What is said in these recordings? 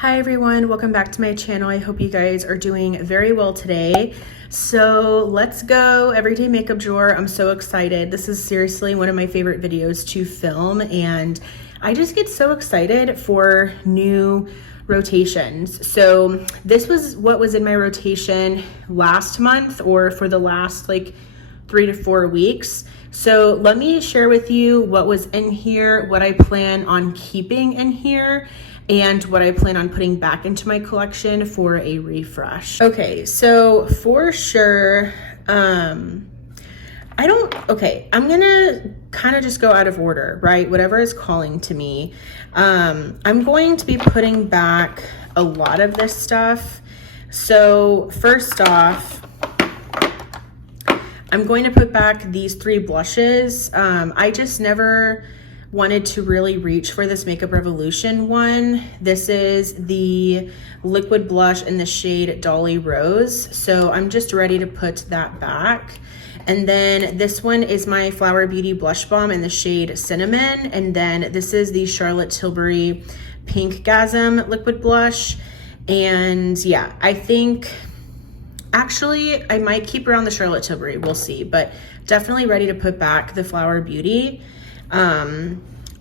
Hi everyone, welcome back to my channel. I hope you guys are doing very well today. So let's go everyday makeup drawer. I'm so excited. This is seriously one of my favorite videos to film, and I just get so excited for new rotations. So this was what was in my rotation last month, or for the last like 3 to 4 weeks. So let me share with you what was in here, what I plan on keeping in here, and what I plan on putting back into my collection for a refresh. Okay, so for sure, I'm gonna kind of just go out of order, right? Whatever is calling to me. I'm going to be putting back a lot of this stuff. So first off, I'm going to put back these 3 blushes. I just never wanted to really reach for this Makeup Revolution one. This is the liquid blush in the shade Dolly Rose. So I'm just ready to put that back. And then this one is my Flower Beauty Blush Balm in the shade Cinnamon. And then this is the Charlotte Tilbury Pink Gasm liquid blush. And yeah, I think actually I might keep around the Charlotte Tilbury, we'll see, but definitely ready to put back the Flower Beauty.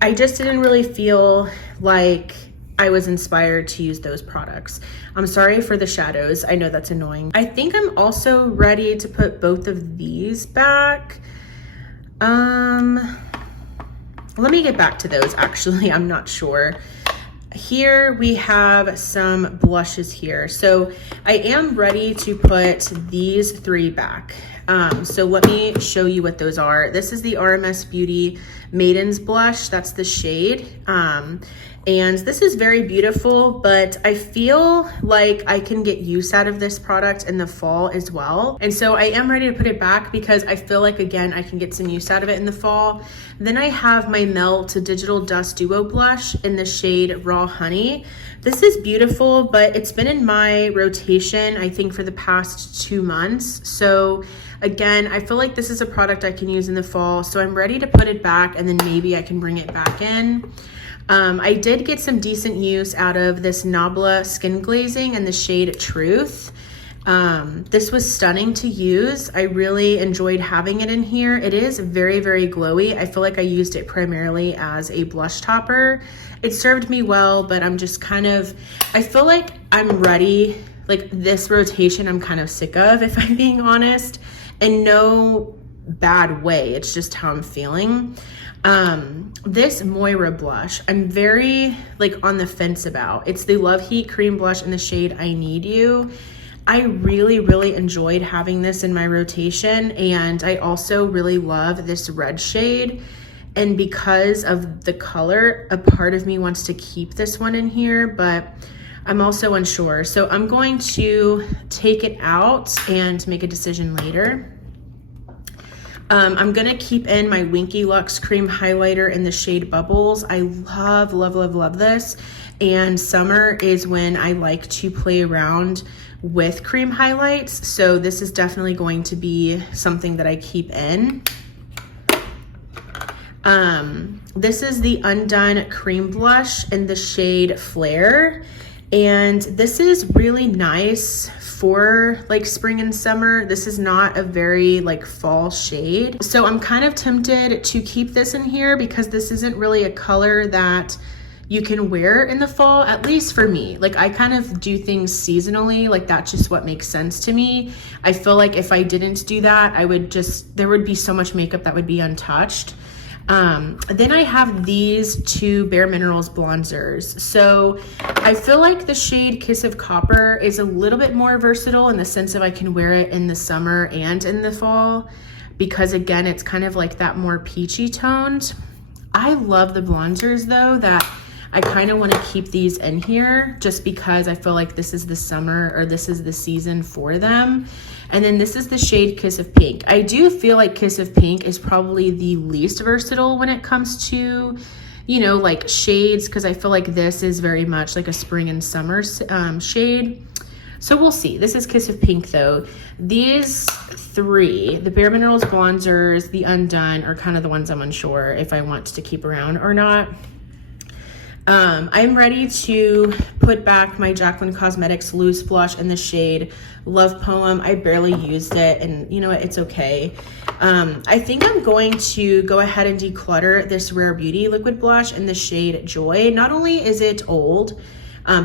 I just didn't really feel like I was inspired to use those products. I'm sorry for the shadows. I know that's annoying. I think I'm also ready to put both of these back. Let me get back to those actually, I'm not sure. Here we have some blushes here. So I am ready to put these 3 back. So let me show you what those are. This is the RMS Beauty Maiden's Blush. That's the shade. And this is very beautiful, but I feel like I can get use out of this product in the fall as well. And so I am ready to put it back because I feel like, again, I can get some use out of it in the fall. Then I have my Melt Digital Dust Duo Blush in the shade Raw Honey. This is beautiful, but it's been in my rotation, I think, for the past 2 months. So again, I feel like this is a product I can use in the fall. So I'm ready to put it back, and then maybe I can bring it back in. I did get some decent use out of this Nabla Skin Glazing in the shade Truth. This was stunning to use. I really enjoyed having it in here. It is very, very glowy. I feel like I used it primarily as a blush topper. It served me well, but I'm just kind of, I feel like I'm ready. Like this rotation I'm kind of sick of, if I'm being honest, in no bad way. It's just how I'm feeling. This Moira blush, I'm very like on the fence about. It's the Love Heat Cream Blush in the shade I Need You. I really, really enjoyed having this in my rotation, and I also really love this red shade. And because of the color, a part of me wants to keep this one in here, but I'm also unsure. So I'm going to take it out and make a decision later. I'm gonna keep in my Winky Lux Cream Highlighter in the shade Bubbles. I love, love, love, love this. And summer is when I like to play around with cream highlights. So this is definitely going to be something that I keep in. This is the Undone Cream Blush in the shade Flare. And this is really nice for like spring and summer. This is not a very like fall shade. So I'm kind of tempted to keep this in here because this isn't really a color that you can wear in the fall, at least for me. Like I kind of do things seasonally, like that's just what makes sense to me. I feel like if I didn't do that, there would be so much makeup that would be untouched. Then I have these 2 Bare Minerals bronzers. So I feel like the shade Kiss of Copper is a little bit more versatile in the sense of I can wear it in the summer and in the fall, because again, it's kind of like that more peachy toned. I love the bronzers though, that I kind of want to keep these in here just because I feel like this is the summer, or this is the season for them. And then this is the shade Kiss of Pink. I do feel like Kiss of Pink is probably the least versatile when it comes to, you know, like shades, because I feel like this is very much like a spring and summer shade. So we'll see. This is Kiss of Pink though. These 3, the Bare Minerals bronzers, the Undone, are kind of the ones I'm unsure if I want to keep around or not. I'm ready to put back my Jaclyn Cosmetics loose blush in the shade Love Poem. I barely used it, and you know what, it's okay. I think I'm going to go ahead and declutter this Rare Beauty liquid blush in the shade Joy. Not only is it old,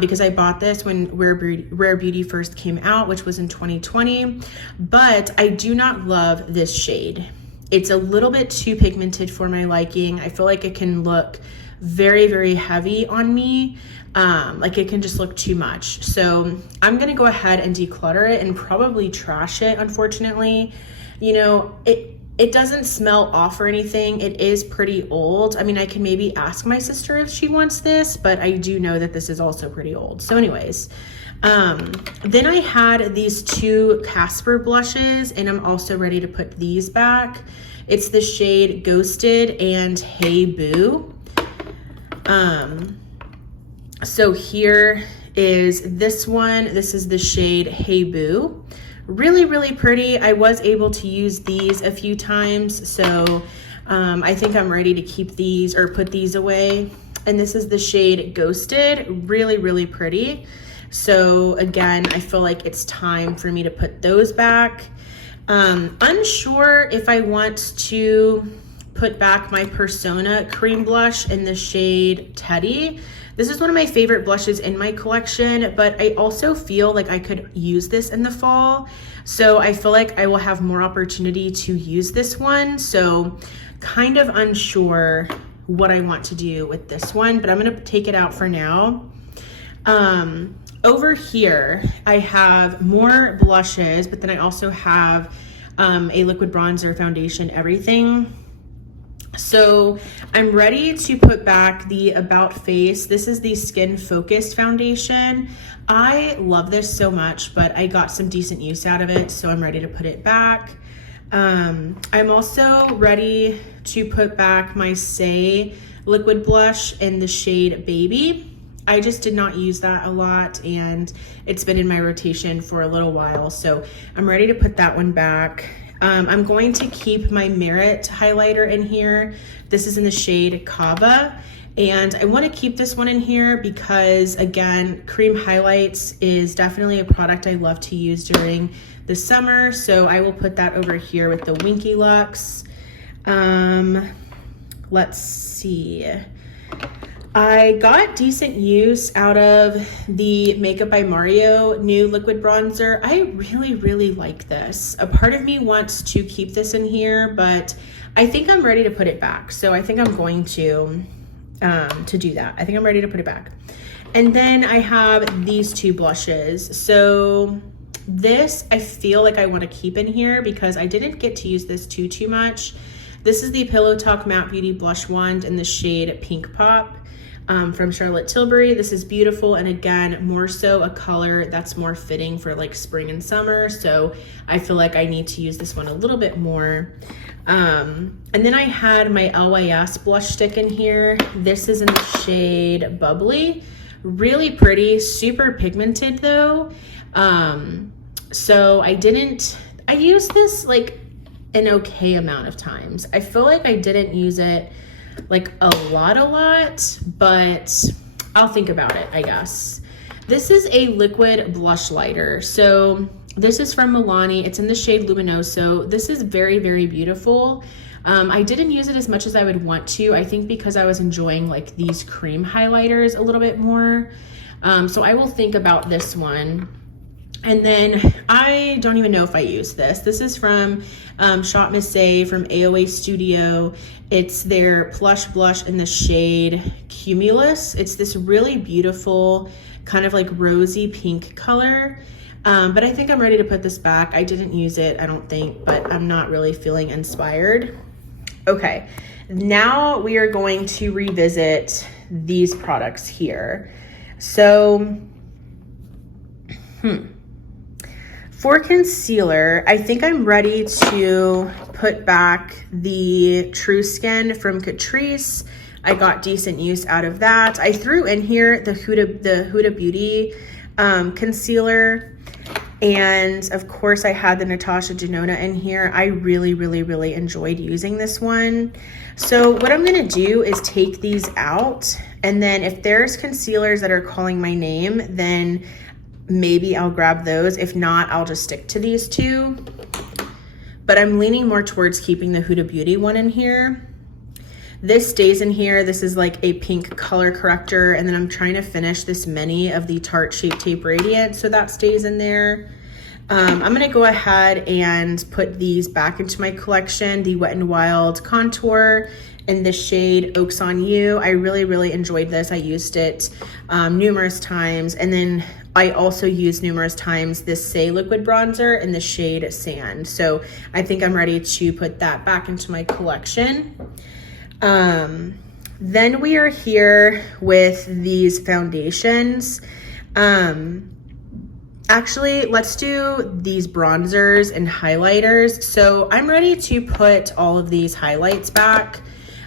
because I bought this when Rare Beauty first came out, which was in 2020, but I do not love this shade. It's a little bit too pigmented for my liking. I feel like it can look very, very heavy on me. Like it can just look too much. So I'm gonna go ahead and declutter it and probably trash it, unfortunately. You know, it doesn't smell off or anything. It is pretty old. I mean, I can maybe ask my sister if she wants this, but I do know that this is also pretty old. So anyways, then I had these two Casper blushes, and I'm also ready to put these back. It's the shade Ghosted and Hey Boo. So here is this one. This is the shade Hey Boo. Really, really pretty. I was able to use these a few times, so I think I'm ready to keep these or put these away. And this is the shade Ghosted. Really, really pretty. So again, I feel like it's time for me to put those back. Unsure if I want to put back my Persona cream blush in the shade Teddy. This is one of my favorite blushes in my collection, but I also feel like I could use this in the fall. So I feel like I will have more opportunity to use this one. So kind of unsure what I want to do with this one, but I'm gonna take it out for now. Over here, I have more blushes, but then I also have a liquid bronzer, foundation, everything. So I'm ready to put back the About Face. This is the Skin Focused foundation. I love this so much, but I got some decent use out of it, so I'm ready to put it back. I'm also ready to put back my Say liquid blush in the shade Baby. I just did not use that a lot, and it's been in my rotation for a little while, so I'm ready to put that one back. I'm going to keep my Merit highlighter in here. This is in the shade Kava, and I want to keep this one in here because, again, cream highlights is definitely a product I love to use during the summer, so I will put that over here with the Winky Lux. Let's see. I got decent use out of the Makeup by Mario new liquid bronzer. I really, really like this. A part of me wants to keep this in here, but I think I'm ready to put it back. So I think I'm going to do that. I think I'm ready to put it back. And then I have these two blushes. So this, I feel like I want to keep in here because I didn't get to use this too much. This is the Pillow Talk Matte Beauty Blush Wand in the shade Pink Pop. From Charlotte Tilbury. This is beautiful, and again, more so a color that's more fitting for like spring and summer, so I feel like I need to use this one a little bit more. And then I had my LYS blush stick in here. This is in the shade Bubbly. Really pretty, super pigmented though. So I used this like an okay amount of times. I feel like I didn't use it like a lot, but I'll think about it, I guess. This is a liquid blush lighter. So this is from Milani. It's in the shade Luminoso. This is very, very beautiful. I didn't use it as much as I would want to. I think because I was enjoying like these cream highlighters a little bit more. So I will think about this one. And then I don't even know if I use this. This is from Shop Miss A from AOA Studio. It's their plush blush in the shade Cumulus. It's this really beautiful kind of like rosy pink color. But I think I'm ready to put this back. I didn't use it, I don't think, but I'm not really feeling inspired. Okay, now we are going to revisit these products here. So, for concealer, I think I'm ready to put back the True Skin from Catrice. I got decent use out of that. I threw in here the Huda Beauty concealer. And of course I had the Natasha Denona in here. I really, really, really enjoyed using this one. So what I'm gonna do is take these out And then if there's concealers that are calling my name, then maybe I'll grab those. If not, I'll just stick to these two. But I'm leaning more towards keeping the Huda Beauty one in here. This stays in here. This is like a pink color corrector. And then I'm trying to finish this mini of the Tarte Shape Tape Radiant, so that stays in there. I'm gonna go ahead and put these back into my collection, the Wet n Wild Contour in the shade Oaks on You. I really enjoyed this. I used it numerous times. And then I also used numerous times this Say Liquid Bronzer in the shade Sand. So I think I'm ready to put that back into my collection. Then we are here with these foundations. Actually, let's do these bronzers and highlighters. So I'm ready to put all of these highlights back.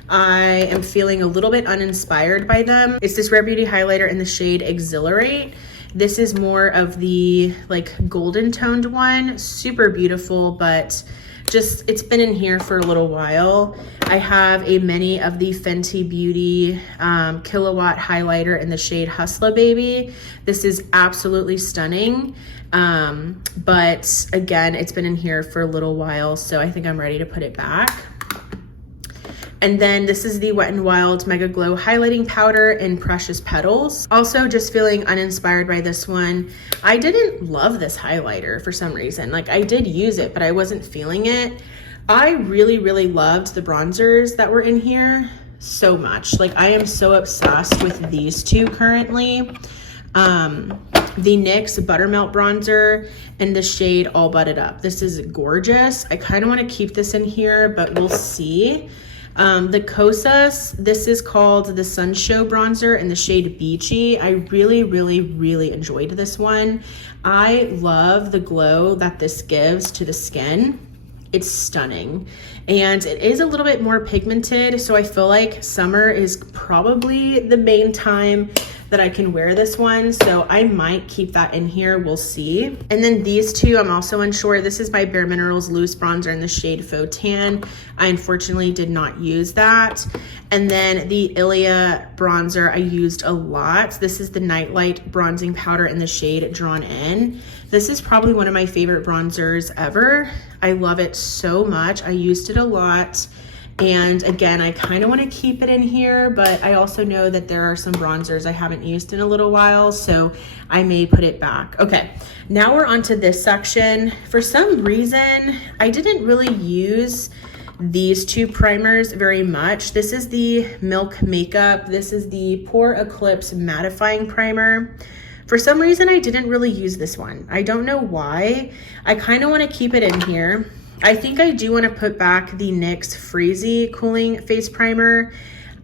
I am feeling a little bit uninspired by them. It's this Rare Beauty highlighter in the shade Exhilarate. This is more of the like golden toned one. Super beautiful, but just it's been in here for a little while. I have a mini of the Fenty Beauty Killawatt highlighter in the shade Hustla Baby. This is absolutely stunning, but again, it's been in here for a little while, so I think I'm ready to put it back. And then this is the Wet n Wild Mega Glow Highlighting Powder in Precious Petals. Also just feeling uninspired by this one. I didn't love this highlighter for some reason. Like I did use it, but I wasn't feeling it. I really loved the bronzers that were in here so much. Like I am so obsessed with these two currently. The NYX Buttermelt Bronzer in the shade All Butted Up. This is gorgeous. I kind of want to keep this in here, but we'll see. The Kosas, this is called the Sun Show Bronzer in the shade Beachy. I really enjoyed this one. I love the glow that this gives to the skin. It's stunning. And it is a little bit more pigmented, so I feel like summer is probably the main time that I can wear this one, so I might keep that in here, we'll see. And then these two, I'm also unsure. This is my Bare Minerals Loose Bronzer in the shade Faux Tan. I unfortunately did not use that. And then the Ilia bronzer I used a lot. This is the Nightlight Bronzing Powder in the shade Drawn In. This is probably one of my favorite bronzers ever. I love it so much. I used it a lot. And again, I kind of want to keep it in here, but I also know that there are some bronzers I haven't used in a little while, so I may put it back. Okay, now we're on to this section. For some reason, I didn't really use these two primers very much. This is the Milk Makeup. This is the Pore Eclipse Mattifying Primer. For some reason, I didn't really use this one. I don't know why. I kind of want to keep it in here. I think I do want to put back the NYX Freezy Cooling Face Primer.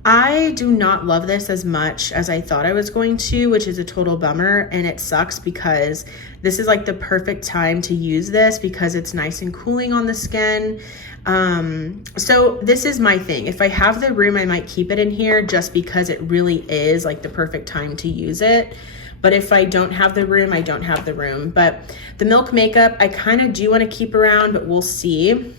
I do not love this as much as I thought I was going to, which is a total bummer, and it sucks because this is like the perfect time to use this because it's nice and cooling on the skin. So this is my thing. If I have the room, I might keep it in here just because it really is like the perfect time to use it. But if I don't have the room, I don't have the room. But the Milk Makeup, I kind of do want to keep around, but we'll see.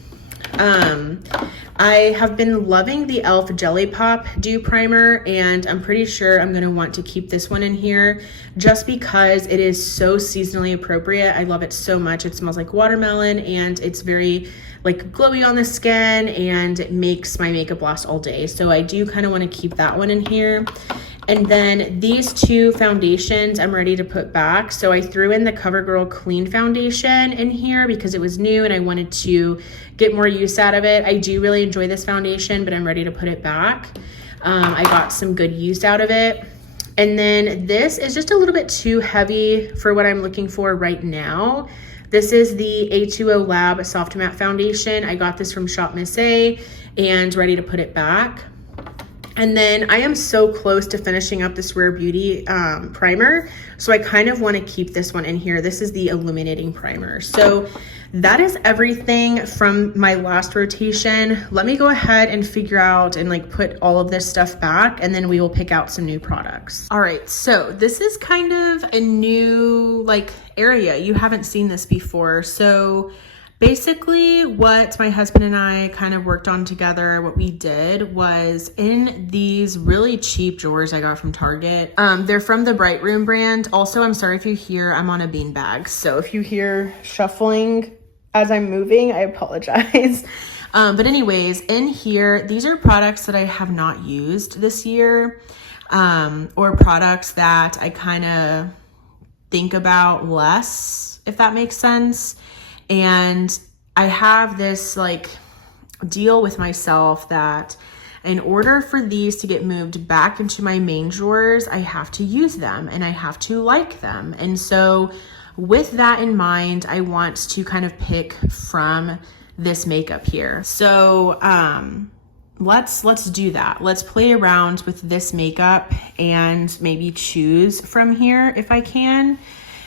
I have been loving the e.l.f. Jelly Pop Dew Primer, and I'm pretty sure I'm going to want to keep this one in here just because it is so seasonally appropriate. I love it so much. It smells like watermelon, and it's very like glowy on the skin, and it makes my makeup last all day. So I do kind of want to keep that one in here. And then these two foundations I'm ready to put back. So I threw in the CoverGirl Clean Foundation in here because it was new and I wanted to get more use out of it. I do really enjoy this foundation, but I'm ready to put it back. I got some good use out of it. And then this is just a little bit too heavy for what I'm looking for right now. This is the A2O Lab Soft Matte Foundation. I got this from Shop Miss A and ready to put it back. And then I am so close to finishing up this Rare Beauty primer, so I kind of want to keep this one in here. This is the Illuminating Primer. So that is everything from my last rotation. Let me go ahead and figure out and like put all of this stuff back, and then we will pick out some new products. All right, so this is kind of a new like area. You haven't seen this before. So Basically, what my husband and I kind of worked on together, what we did was in these really cheap drawers I got from Target. They're from the Bright Room brand. Also, I'm sorry if you hear I'm on a beanbag. So if you hear shuffling as I'm moving, I apologize. But anyways, in here, these are products that I have not used this year, or products that I kind of think about less, if that makes sense. And I have this like deal with myself that in order for these to get moved back into my main drawers, I have to use them and I have to like them. And so with that in mind, I want to kind of pick from this makeup here. So let's do that. Let's play around with this makeup and maybe choose from here if I can.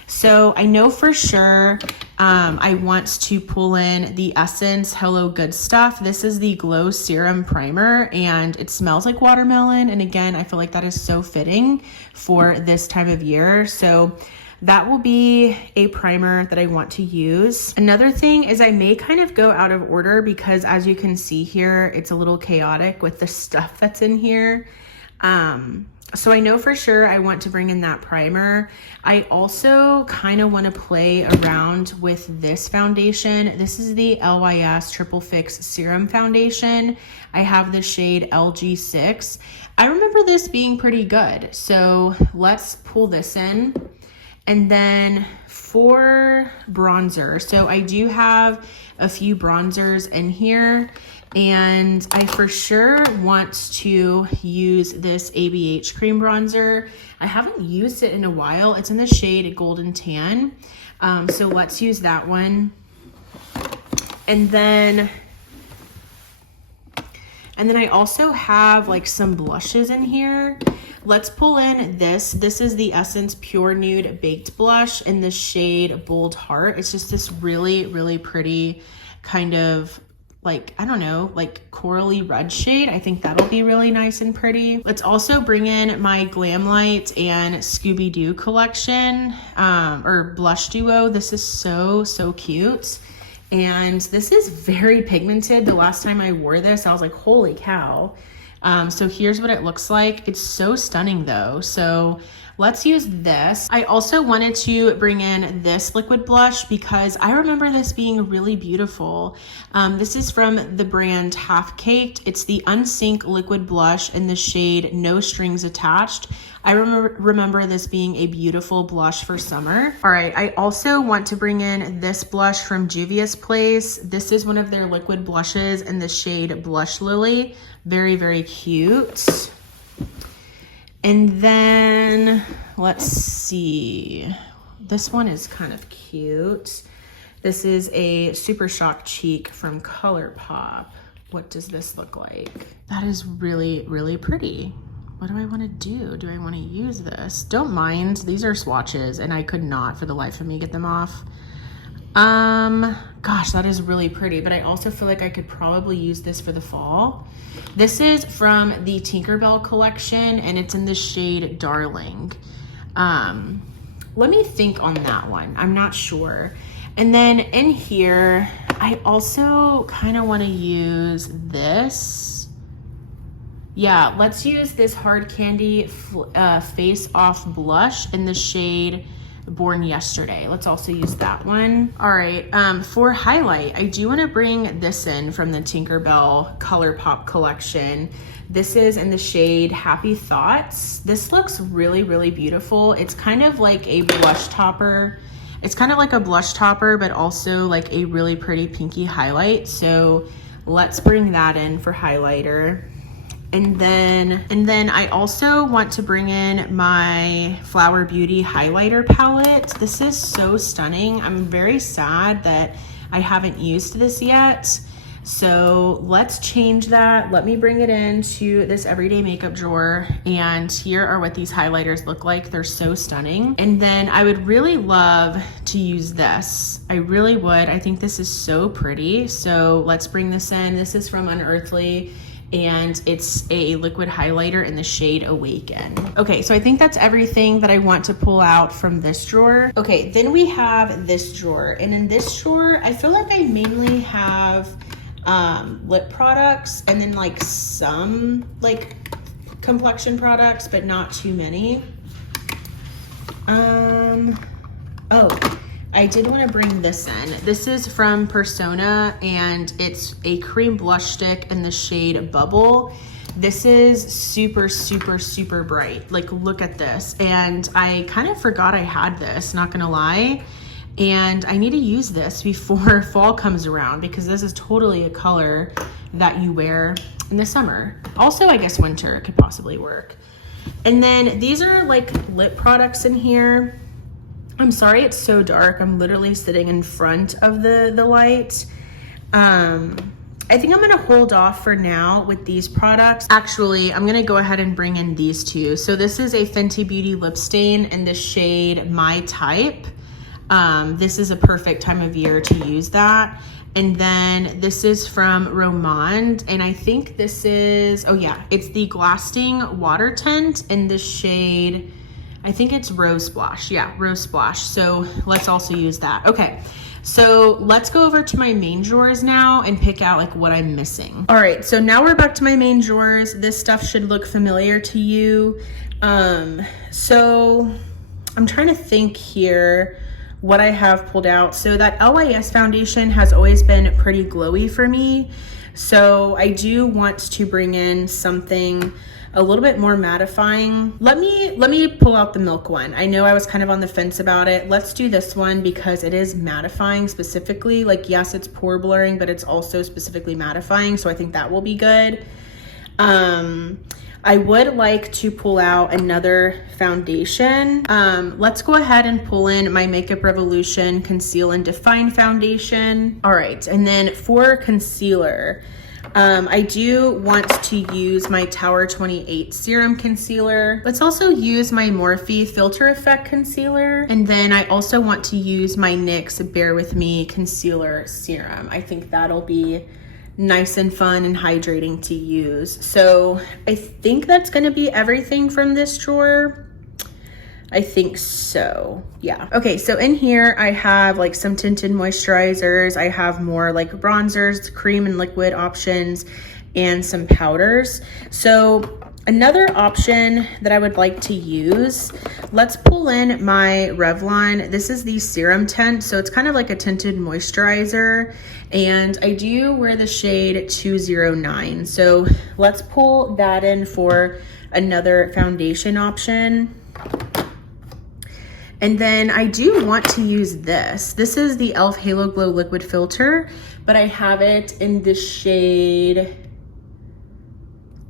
So I know for sure I want to pull in the Essence Hello Good Stuff. This is the Glow Serum Primer and it smells like watermelon. And again, I feel like that is so fitting for this time of year. So that will be a primer that I want to use. Another thing is I may kind of go out of order because as you can see here, it's a little chaotic with the stuff that's in here. So I know for sure I want to bring in that primer. I also kind of want to play around with this foundation. This is the LYS Triple Fix Serum Foundation. I have the shade LG6. I remember this being pretty good. So let's pull this in. And then for bronzer, so I do have a few bronzers in here. And I for sure want to use this ABH cream bronzer. I haven't used it in a while. It's in the shade Golden Tan. So let's use that one. And then I also have like some blushes in here. Let's pull in this. This is the Essence Pure Nude Baked Blush in the shade Bold Heart. It's just this really, really pretty kind of like, I don't know, like corally red shade. I think that'll be really nice and pretty. Let's also bring in my Glamlite and Scooby-Doo collection, or blush duo. This is so cute. And this is very pigmented. The last time I wore this, I was like, holy cow. So here's what it looks like. It's so stunning though. So let's use this. I also wanted to bring in this liquid blush because I remember this being really beautiful. This is from the brand Half Caked. It's the Unsink liquid blush in the shade No Strings Attached. I remember this being a beautiful blush for summer. All right, I also want to bring in this blush from Juvia's Place. This is one of their liquid blushes in the shade Blush Lily. Very, very cute. And then let's see. This one is kind of cute. This is a Super Shock Cheek from ColourPop. What does this look like? That is really, really pretty. What do I want to do? Do I want to use this? Don't mind, these are swatches and I could not for the life of me get them off. Gosh, that is really pretty, but I also feel like I could probably use this for the fall. This is from the Tinkerbell collection and it's in the shade Darling. Let me think on that one. I'm not sure. And then in here, I also kind of want to use this. Yeah, let's use this Hard Candy Face Off Blush in the shade Born Yesterday. Let's also use that one. All right, for highlight, I do want to bring this in from the Tinkerbell ColourPop collection. This is in the shade Happy Thoughts. This looks really, really beautiful. It's kind of like a blush topper. It's kind of like a blush topper, but also like a really pretty pinky highlight. So let's bring that in for highlighter. And then I also want to bring in my Flower Beauty highlighter palette. This is so stunning. I'm very sad that I haven't used this yet. So let's change that. Let me bring it into this everyday makeup drawer. And here are what these highlighters look like. They're so stunning. And then I would really love to use this. I really would. I think this is so pretty. So let's bring this in. This is from Unearthly. and it's a liquid highlighter in the shade Awaken. Okay, so I think that's everything that I want to pull out from this drawer. Okay, then we have this drawer, and in this drawer, I feel like I mainly have lip products and then like some like complexion products, but not too many. Oh, I did want to bring this in. This is from Persona, and it's a cream blush stick in the shade Bubble. This is super, super, super bright. Like, look at this. And I kind of forgot I had this, not gonna lie. And I need to use this before fall comes around, because this is totally a color that you wear in the summer. Also, I guess winter could possibly work. And then these are like lip products in here. I'm sorry it's so dark. I'm literally sitting in front of the light. I think I'm gonna hold off for now with these products. Actually, I'm gonna go ahead and bring in these two. So this is a Fenty Beauty lip stain in the shade My Type. This is a perfect time of year to use that. And then this is from Romand, and I think this is, oh yeah, it's the Glasting Water Tint in the shade, I think it's Rose Splash. Yeah, Rose Splash. So let's also use that. Okay, so let's go over to my main drawers now and pick out like what I'm missing. All right, so now we're back to my main drawers. This stuff should look familiar to you. So I'm trying to think here what I have pulled out. So that LYS foundation has always been pretty glowy for me. So I do want to bring in something a little bit more mattifying. Let me pull out the Milk one. I know I was kind of on the fence about it. Let's do this one because it is mattifying specifically. Like, yes, it's pore blurring, but it's also specifically mattifying. So I think that will be good. I would like to pull out another foundation. Let's go ahead and pull in my Makeup Revolution Conceal and Define foundation. All right, and then for concealer, I do want to use my Tower 28 Serum Concealer. Let's also use my Morphe Filter Effect Concealer. And then I also want to use my NYX Bare With Me Concealer Serum. I think that'll be nice and fun and hydrating to use. So I think that's gonna be everything from this drawer. I think so, yeah. Okay, so in here I have like some tinted moisturizers. I have more like bronzers, cream and liquid options, and some powders. So another option that I would like to use, let's pull in my Revlon. This is the Serum Tint, so it's kind of like a tinted moisturizer, and I do wear the shade 209. So let's pull that in for another foundation option. And then I do want to use this. This is the e.l.f. Halo Glow Liquid Filter, but I have it in the shade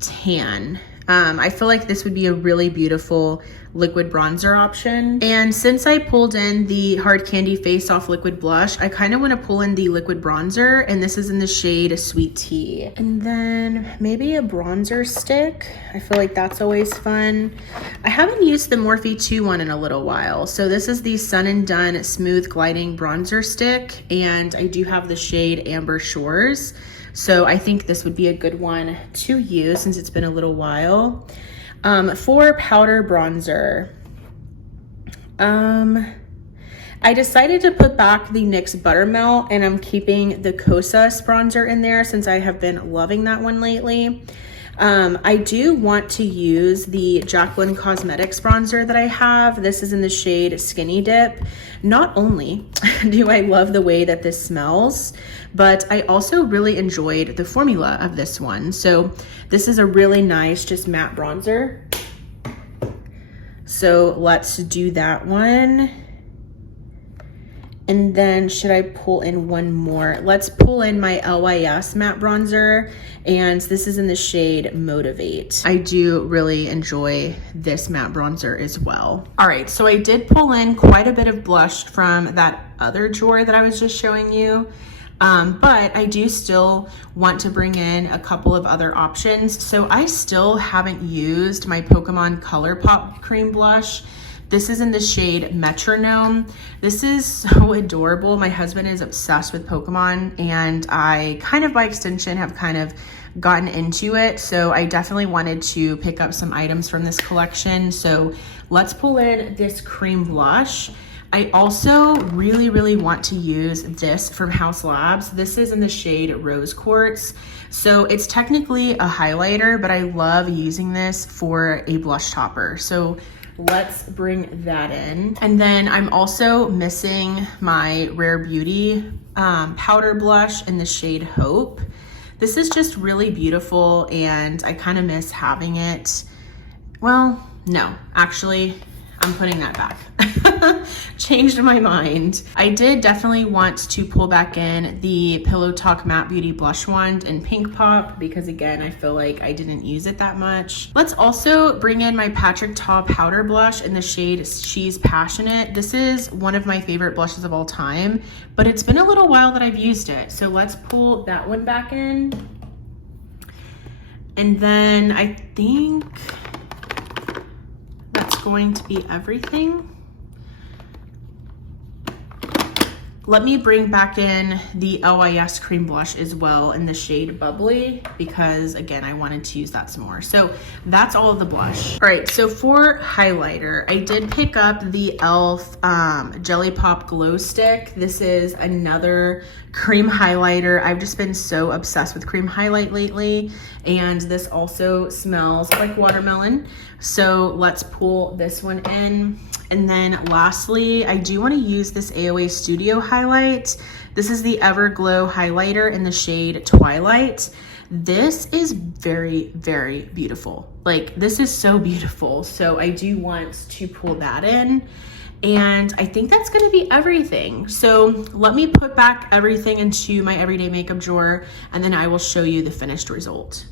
Tan. I feel like this would be a really beautiful liquid bronzer option. And since I pulled in the Hard Candy Face Off Liquid Blush, I kind of want to pull in the liquid bronzer, and this is in the shade Sweet Tea. And then maybe a bronzer stick. I feel like that's always fun. I haven't used the Morphe 2 one in a little while. So this is the Sun and Done Smooth Gliding Bronzer Stick, and I do have the shade Amber Shores. So I think this would be a good one to use since it's been a little while. For powder bronzer, I decided to put back the NYX Buttermelt, and I'm keeping the Kosas bronzer in there since I have been loving that one lately. I do want to use the Jaclyn Cosmetics bronzer that I have. This is in the shade Skinny Dip. Not only do I love the way that this smells, but I also really enjoyed the formula of this one. So this is a really nice, just matte bronzer. So let's do that one. And then should I pull in one more? Let's pull in my LYS matte bronzer, and this is in the shade Motivate. I do really enjoy this matte bronzer as well. All right, so I did pull in quite a bit of blush from that other drawer that I was just showing you. But I do still want to bring in a couple of other options. So I still haven't used my Pokemon ColourPop Cream Blush, This is in the shade Metronome. This is so adorable. My husband is obsessed with Pokemon, and I kind of by extension have kind of gotten into it. So I definitely wanted to pick up some items from this collection. So let's pull in this cream blush. I also really want to use this from Haus Labs. This is in the shade Rose Quartz. So it's technically a highlighter, but I love using this for a blush topper. So let's bring that in. And then I'm also missing my Rare Beauty powder blush in the shade Hope. This is just really beautiful, and I kind of miss having it. Well, no, actually, I'm putting that back. Changed my mind. I did definitely want to pull back in the Pillow Talk Matte Beauty Blush Wand in Pink Pop because, again, I feel like I didn't use it that much. Let's also bring in my Patrick Ta powder blush in the shade She's Passionate. This is one of my favorite blushes of all time, but it's been a little while that I've used it. So let's pull that one back in. And then I think that's going to be everything. Let me bring back in the LYS cream blush as well in the shade Bubbly because, again, I wanted to use that some more. So that's all of the blush. All right, so for highlighter, I did pick up the e.l.f. Jelly Pop Glow Stick. This is another cream highlighter. I've just been so obsessed with cream highlight lately, and this also smells like watermelon. So let's pull this one in. And then lastly, I do want to use this AOA Studio highlight. This is the Everglow highlighter in the shade Twilight. This is very beautiful. Like, this is so beautiful. So I do want to pull that in. And I think that's gonna be everything. So let me put back everything into my everyday makeup drawer, and then I will show you the finished result.